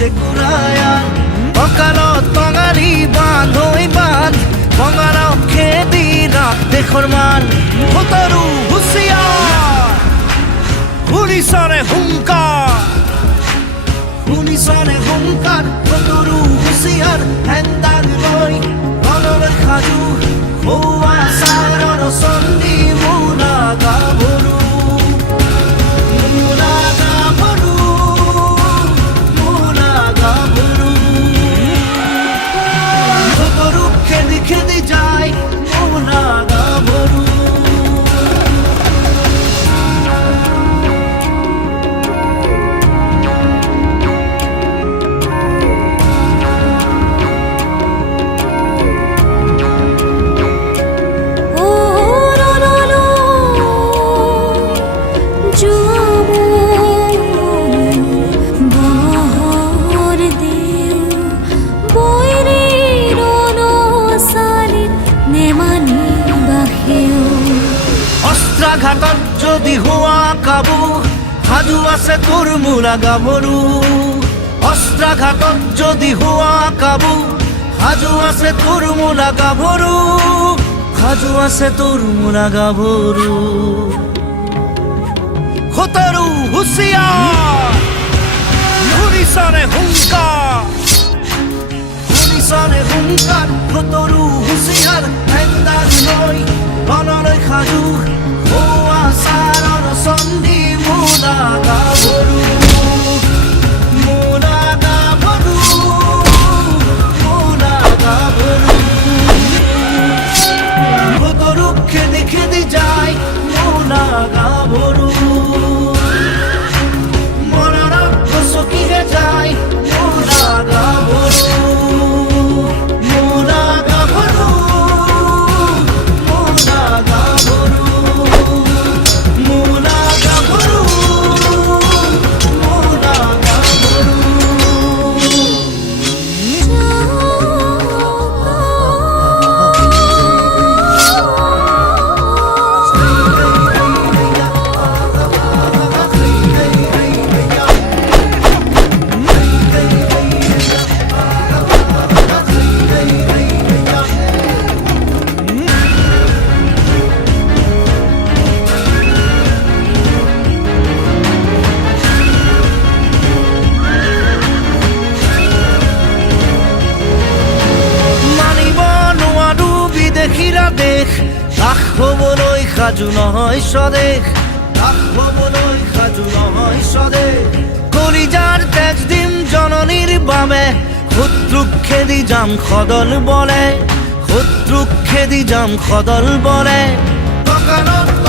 হৈছে কুৰায়ান অকালত টঙালি বান্ধ হৈ বান্ধ বঙালক খেদি ৰাখ দেশৰ মান ভোটৰো হুঁচিয়াৰ শুনিছনে হুংকাৰ শুনিছনে হুংকাৰ ভোটৰো হুঁচিয়াৰ হেন্দাল লৈ গণলৈ সাজু সৌৱা চাৰৰ চণ্ডী মোনা গাভৰু খেদি যায় মোনা গাভৰু ঘাটত যদি হোৱা কাবু সাজু আছে তোৰ মোনা গাভৰু অস্ত্ৰাঘাতত যদি হোৱা কাবু সাজু আছে তোৰ মোনা গাভৰু সাজু আছে তোৰ মোনা গাভৰু ভোটৰো হুঁচিয়াৰ শুনিছনে হুংকাৰ শুনিছনে হুংকাৰ ভোটৰো হুঁচিয়াৰ হেন্দাল লৈ গণলৈ সাজু সৌৱা চাৰৰ চণ্ডী মোনা গাভৰু মোনা গাভৰু মোনা গাভৰু ভোটৰো খেদি খেদি যায় মোনা গাভৰু মনৰ চকীৰে যায় মোনা গাভৰু মোনা গাভৰু মোনা গাভৰু মোনা গাভৰু মোনা গাভৰু দেশ লাখ হবলৈ সাজু নহয় স্বদেশ লাখ হবলৈ সাজু নহয় স্বদেশ কলিজাৰ তেজ দিম জননীৰ বাবে শত্ৰুক খেদি যাম সদল বলে শত্ৰুক খেদি যাম সদল বলে কঁকালত